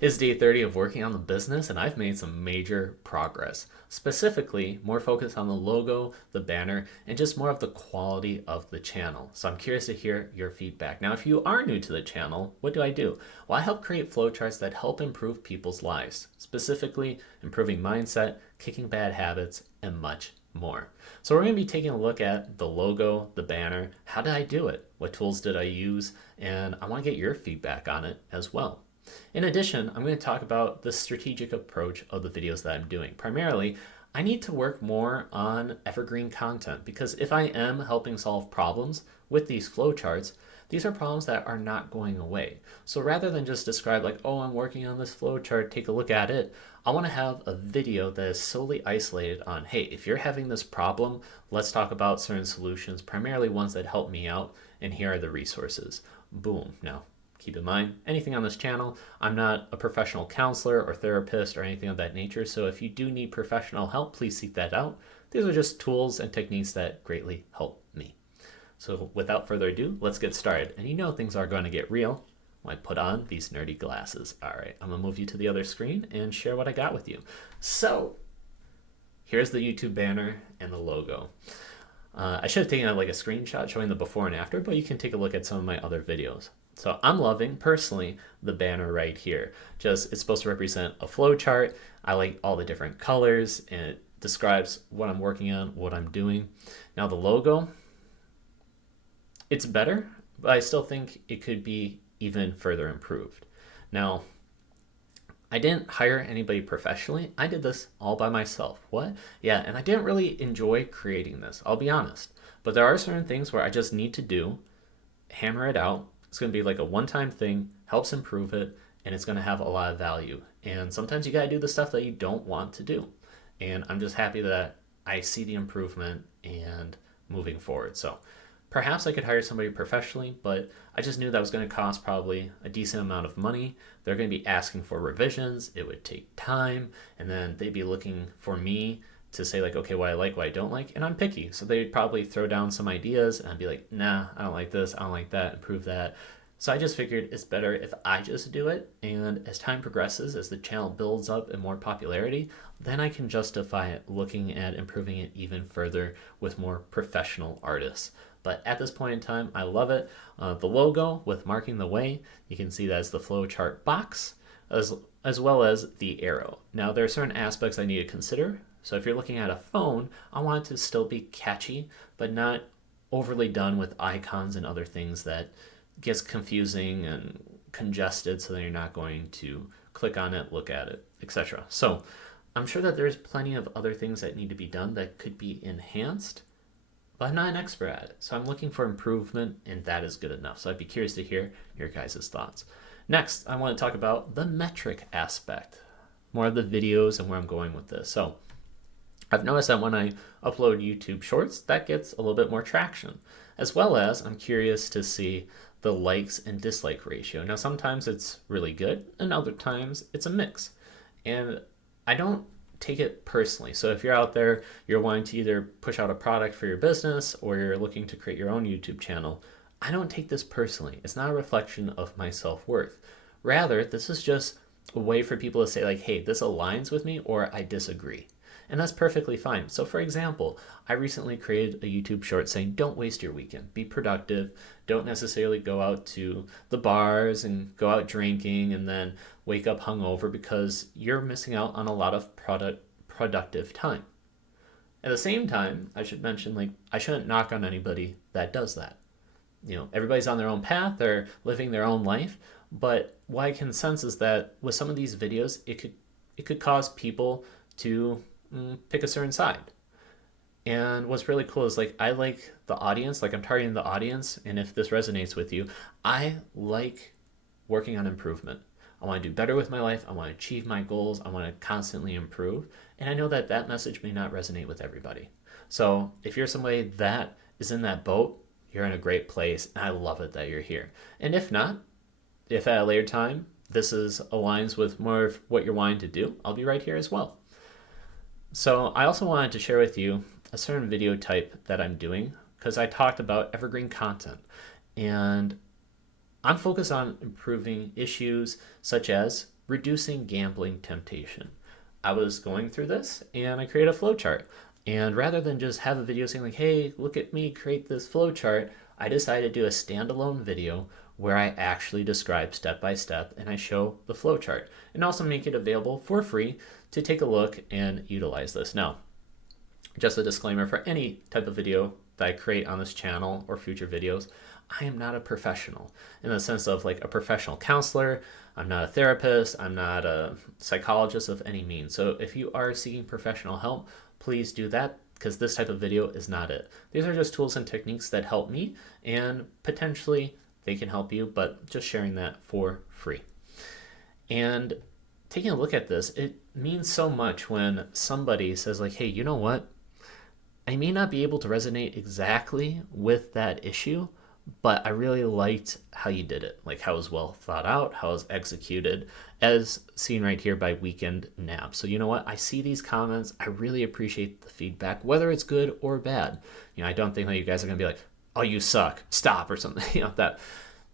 It's day 30 of working on the business, and I've made some major progress. Specifically, more focus on the logo, the banner, and just more of the quality of the channel. So I'm curious to hear your feedback. Now, if you are new to the channel, what do I do? Well, I help create flowcharts that help improve people's lives, specifically improving mindset, kicking bad habits, and much more. So we're going to be taking a look at the logo, the banner, how did I do it? What tools did I use? And I want to get your feedback on it as well. In addition, I'm going to talk about the strategic approach of the videos that I'm doing. Primarily, I need to work more on evergreen content because if I am helping solve problems with these flowcharts, these are problems that are not going away. So rather than just describe like, oh, I'm working on this flowchart, take a look at it, I want to have a video that is solely isolated on, hey, if you're having this problem, let's talk about certain solutions, primarily ones that help me out, and here are the resources. Boom. Now, keep in mind, anything on this channel, I'm not a professional counselor or therapist or anything of that nature, so if you do need professional help, please seek that out. These are just tools and techniques that greatly help me. So without further ado, let's get started. And you know things are going to get real when I put on these nerdy glasses. All right, I'm going to move you to the other screen and share what I got with you. So here's the YouTube banner and the logo. I should have taken like a screenshot showing the before and after, but you can take a look at some of my other videos. So I'm loving, personally, the banner right here. Just, it's supposed to represent a flow chart. I like all the different colors, and it describes what I'm working on, what I'm doing. Now the logo, it's better, but I still think it could be even further improved. Now, I didn't hire anybody professionally. I did this all by myself. What? Yeah, and I didn't really enjoy creating this, I'll be honest. But there are certain things where I just need to do, hammer it out. It's going to be like a one-time thing, helps improve it, and it's going to have a lot of value. And sometimes you got to do the stuff that you don't want to do. And I'm just happy that I see the improvement and moving forward. So perhaps I could hire somebody professionally, but I just knew that was going to cost probably a decent amount of money. They're going to be asking for revisions. It would take time. And then they'd be looking for me to say like, okay, what I like, what I don't like, and I'm picky. So they'd probably throw down some ideas and I'd be like, nah, I don't like this, I don't like that, improve that. So I just figured it's better if I just do it, and as time progresses, as the channel builds up in more popularity, then I can justify it looking at improving it even further with more professional artists. But at this point in time, I love it. The logo with marking the way, you can see that's the flowchart box, as well as the arrow. Now there are certain aspects I need to consider. So if you're looking at a phone, I want it to still be catchy, but not overly done with icons and other things that gets confusing and congested, so that you're not going to click on it, look at it, etc. So I'm sure that there's plenty of other things that need to be done that could be enhanced, but I'm not an expert at it. So I'm looking for improvement, and that is good enough. So I'd be curious to hear your guys' thoughts. Next, I want to talk about the metric aspect, more of the videos and where I'm going with this. So I've noticed that when I upload YouTube Shorts, that gets a little bit more traction, as well as I'm curious to see the likes and dislike ratio. Now, sometimes it's really good, and other times it's a mix. And I don't take it personally. So if you're out there, you're wanting to either push out a product for your business or you're looking to create your own YouTube channel, I don't take this personally. It's not a reflection of my self-worth. Rather, this is just a way for people to say like, hey, this aligns with me or I disagree. And that's perfectly fine. So for example, I recently created a YouTube short saying, don't waste your weekend, be productive. Don't necessarily go out to the bars and go out drinking and then wake up hungover, because you're missing out on a lot of productive time. At the same time, I should mention, like, I shouldn't knock on anybody that does that. You know, everybody's on their own path, they're living their own life. But what I can sense is that with some of these videos, it could cause people to pick a certain side. And what's really cool is like, I like the audience, like I'm targeting the audience, and if this resonates with you, I like working on improvement. I want to do better with my life, I want to achieve my goals, I want to constantly improve, and I know that that message may not resonate with everybody. So if you're somebody that is in that boat, you're in a great place, and I love it that you're here. And if not, if at a later time this aligns with more of what you're wanting to do, I'll be right here as well. So I also wanted to share with you a certain video type that I'm doing, because I talked about evergreen content, and I'm focused on improving issues such as reducing gambling temptation. I was going through this and I created a flowchart. And rather than just have a video saying like, hey, look at me create this flowchart, I decided to do a standalone video where I actually describe step by step and I show the flowchart and also make it available for free to take a look and utilize this. Now, just a disclaimer, for any type of video that I create on this channel or future videos, I am not a professional in the sense of like a professional counselor. I'm not a therapist. I'm not a psychologist of any means. So if you are seeking professional help, please do that, because this type of video is not it. These are just tools and techniques that help me, and potentially they can help you, but just sharing that for free. And taking a look at this, it means so much when somebody says like, hey, you know what? I may not be able to resonate exactly with that issue, but I really liked how you did it, like how it was well thought out, how it was executed, as seen right here by Weekend Nap. So you know what? I see these comments. I really appreciate the feedback, whether it's good or bad. You know, I don't think that you guys are going to be like, oh, you suck, stop, or something, you know, that,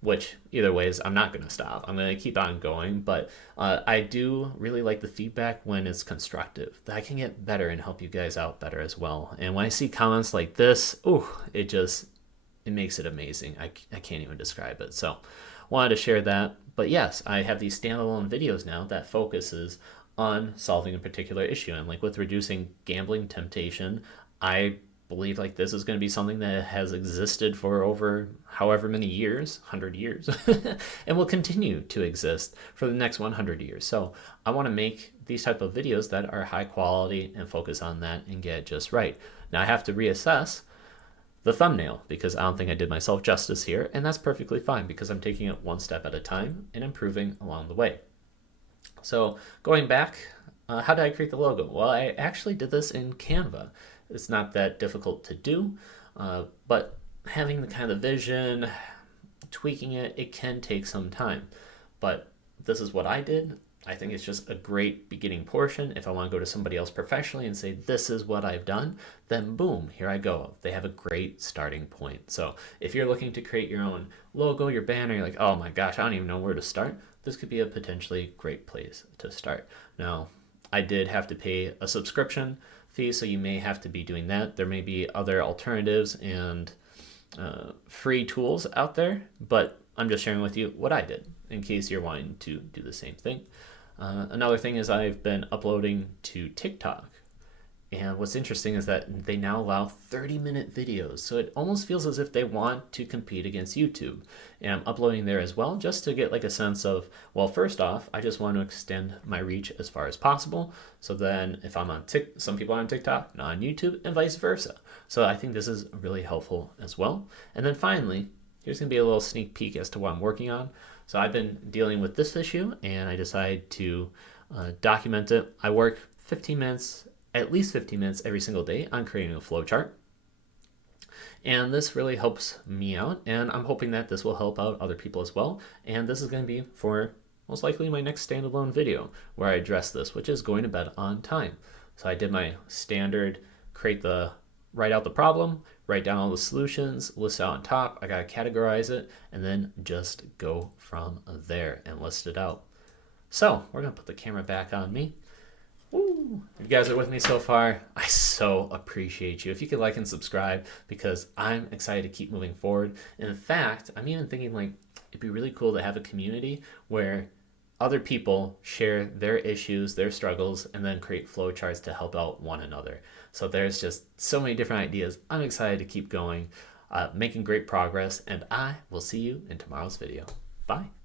which either ways, I'm not going to stop. I'm going to keep on going. But I do really like the feedback when it's constructive, that I can get better and help you guys out better as well. And when I see comments like this, it makes it amazing. I can't even describe it. So wanted to share that. But yes, I have these standalone videos now that focuses on solving a particular issue. And like with reducing gambling temptation, I believe like this is going to be something that has existed for over however many years, 100 years, and will continue to exist for the next 100 years. So I want to make these type of videos that are high quality and focus on that and get it just right. Now I have to reassess the thumbnail because I don't think I did myself justice here, and that's perfectly fine because I'm taking it one step at a time and improving along the way. So going back, how did I create the logo? Well, I actually did this in Canva. It's not that difficult to do, but having the kind of vision, tweaking it, it can take some time. But this is what I did. I think it's just a great beginning portion. If I want to go to somebody else professionally and say, this is what I've done, then boom, here I go. They have a great starting point. So if you're looking to create your own logo, your banner, you're like, oh my gosh, I don't even know where to start, this could be a potentially great place to start. Now, I did have to pay a subscription fee, so you may have to be doing that. There may be other alternatives and free tools out there, but I'm just sharing with you what I did in case you're wanting to do the same thing. Another thing is I've been uploading to TikTok. And what's interesting is that they now allow 30-minute videos. So it almost feels as if they want to compete against YouTube. And I'm uploading there as well just to get like a sense of, well, first off, I just want to extend my reach as far as possible. So then if I'm on some people are on TikTok, not on YouTube, and vice versa. So I think this is really helpful as well. And then finally, here's going to be a little sneak peek as to what I'm working on. So I've been dealing with this issue and I decided to document it. I work 15 minutes, at least 15 minutes every single day on creating a flowchart. And this really helps me out, and I'm hoping that this will help out other people as well. And this is going to be for most likely my next standalone video where I address this, which is going to bed on time. So I did my standard write out the problem, write down all the solutions, list it out on top. I got to categorize it and then just go from there and list it out. So we're going to put the camera back on me. Woo. If you guys are with me so far, I so appreciate you. If you could like and subscribe, because I'm excited to keep moving forward. And in fact, I'm even thinking like it'd be really cool to have a community where other people share their issues, their struggles, and then create flowcharts to help out one another. So there's just so many different ideas. I'm excited to keep going, making great progress, and I will see you in tomorrow's video. Bye.